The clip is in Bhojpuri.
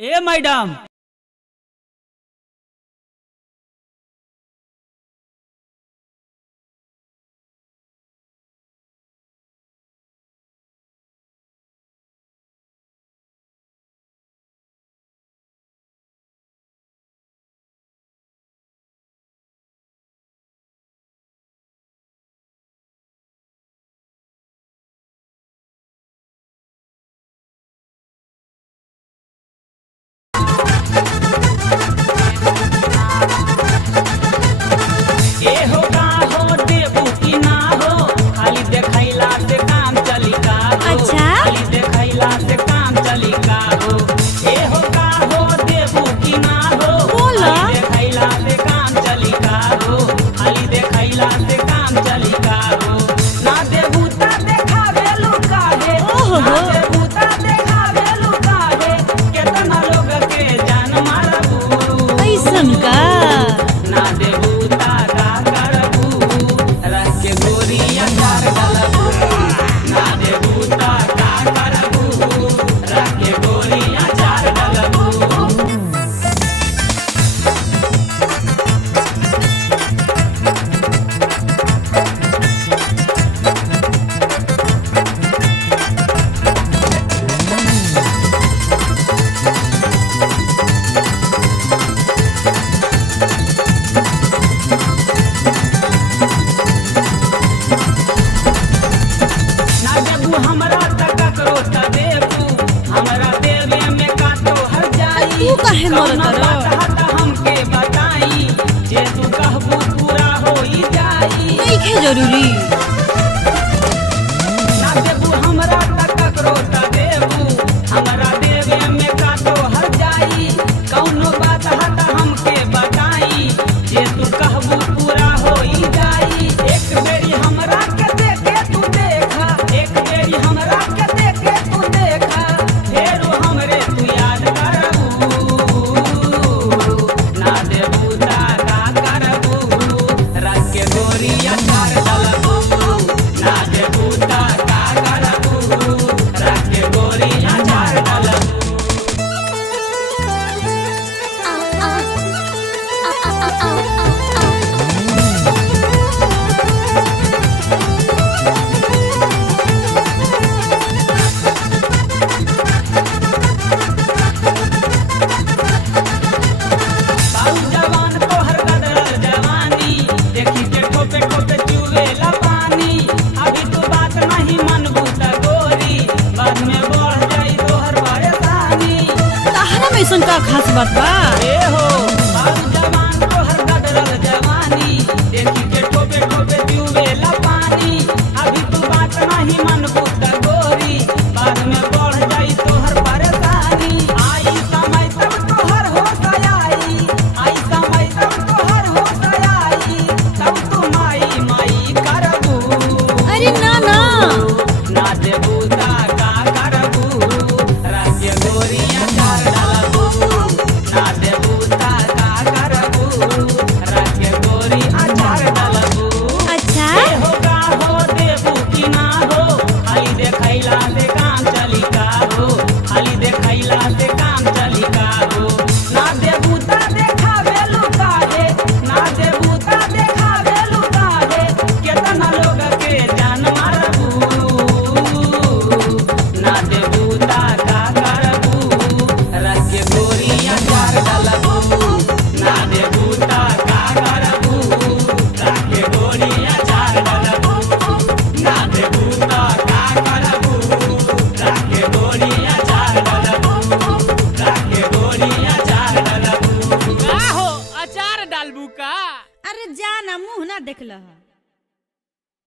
ए मैडम हमके बताई जे तू कहबू पूरा होई जाई नहीं जरूरी ना देबू हमरा तक ककरो त देबू हमरा देवे में का तो हर जाई कौनो बात हता हमके बताई जे तू कहबू पूरा होई जाई एक बेरी हमरा के देखे तू देखा एक बेरी हमरा के देखे तू देखा फेरो हमरे तू याद का खास बात बा ए हो जवान तोहर गदरल जवानी देखी के ठोपे ठोपे पीवेला पानी अभी तू बात नहीं मन बुत गोरी बाद में बढ़ जाई तोहर परेशानी आई समय तब तोहर हो गई आई समय तब तोहर हो गई तब तू माई माई करबू अरे ना ना ना देबू ता का करबू राज्य गोरिया कर डालबू ना देबू ता का करबू राज्य गोरी अचार डालबू अच्छा हो देबू कि ना हो खाली देखैला से काम चली का हो खाली देखैला से काम चली का हो ना देबू ता देखावे लुकाहे ना देबू ता देखावे लुकाहे केतना लोग के जान मारबू ना देबू ता का करबू राज्य गोरी अचार डालबू ना देबू ता का करबू राज्य गोरी अचार डालबू ना देबू ता का करबू राज्य गोरी अचार डालबू राज्य गोरी अचार डालबू का हो अचार डालबू का अरे जा ना मुंह ना देख लह।